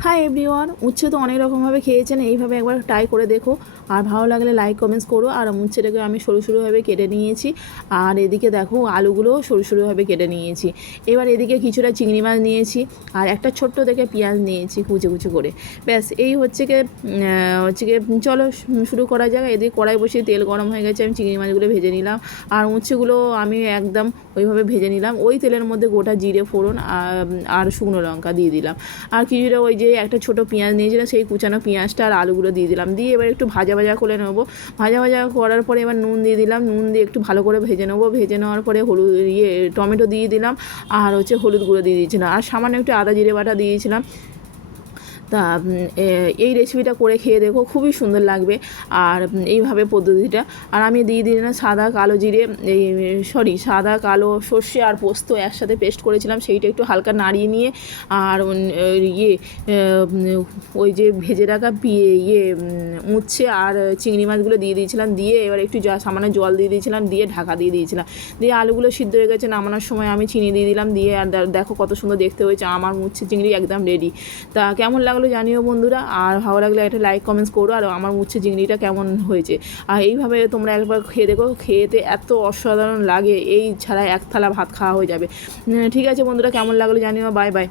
Hi everyone, উচ্ছে তো অনেক রকমভাবে খেয়েছেন, এইভাবে একবার ট্রাই করে দেখো। আর ভালো লাগলে লাইক কমেন্টস করো। আর উচ্ছেটাকে আমি সরু সরুভাবে কেটে নিয়েছি। আর এদিকে দেখো আলুগুলোও সরু সরুভাবে কেটে নিয়েছি। এবার এদিকে কিছুটা চিংড়ি মাছ নিয়েছি আর একটা ছোট্ট দেখে পেঁয়াজ নিয়েছি কুচি কুচি করে। ব্যাস এই হচ্ছে গিয়ে চলো শুরু করা যাক। এদিকে কড়াই বসিয়ে তেল গরম হয়ে গেছে, আমি চিংড়ি মাছগুলো ভেজে নিলাম। আর উচ্ছেগুলো আমি একদম ওইভাবে ভেজে নিলাম। ওই তেলের মধ্যে গোটা জিরে ফোড়ন আর শুকনো লঙ্কা দিয়ে দিলাম। আর কিছুটা ওই যে একটা ছোটো পেঁয়াজ নিয়েছিলাম, সেই কুচানো পেঁয়াজটা আর আলুগুলো দিয়ে দিলাম। দিয়ে এবার একটু ভাজা ভাজা করে নেবো। ভাজা ভাজা করার পরে এবার নুন দিয়ে দিলাম। নুন দিয়ে একটু ভালো করে ভেজে নেবো। ভেজে নেওয়ার পরে টমেটো দিয়ে দিলাম। আর হলুদ গুঁড়ো দিয়ে দিয়েছিলাম। আর সামান্য একটু আদা জিরে বাটা দিয়েছিলাম। তা এই রেসিপিটা করে খেয়ে দেখো, খুবই সুন্দর লাগবে। আর এইভাবে পদ্ধতিটা। আর আমি দিয়ে দিলাম সাদা কালো জিরে, সাদা কালো সর্ষে আর পোস্ত একসাথে পেস্ট করেছিলাম, সেইটা একটু হালকা নাড়িয়ে নিয়ে আর ওই যে ভেজে রাখা উচ্ছে আর চিংড়ি মাছগুলো দিয়ে দিয়েছিলাম। দিয়ে এবার একটু সামান্য জল দিয়ে দিয়েছিলাম, দিয়ে ঢাকা দিয়ে দিয়েছিলাম। দিয়ে আলুগুলো সিদ্ধ হয়ে গেছে, নামানোর সময় আমি চিনি দিয়ে দিলাম। দিয়ে আর দেখো কত সুন্দর দেখতে হয়েছে আমার উচ্ছে চিংড়ি একদম রেডি। তা কেমন লাগলো জানিও বন্ধুরা। আর ভালো লাগলে একটা লাইক কমেন্টস করো। আর আমার উচ্ছে চিংড়িটা কেমন হয়েছে, আর এইভাবে তোমরা একবার খেয়ে দেখো, খেতে এত অসাধারণ লাগে, এই ছাড়া এক থালা ভাত খাওয়া হয়ে যাবে। ঠিক আছে বন্ধুরা, কেমন লাগলো জানিও। Bye bye.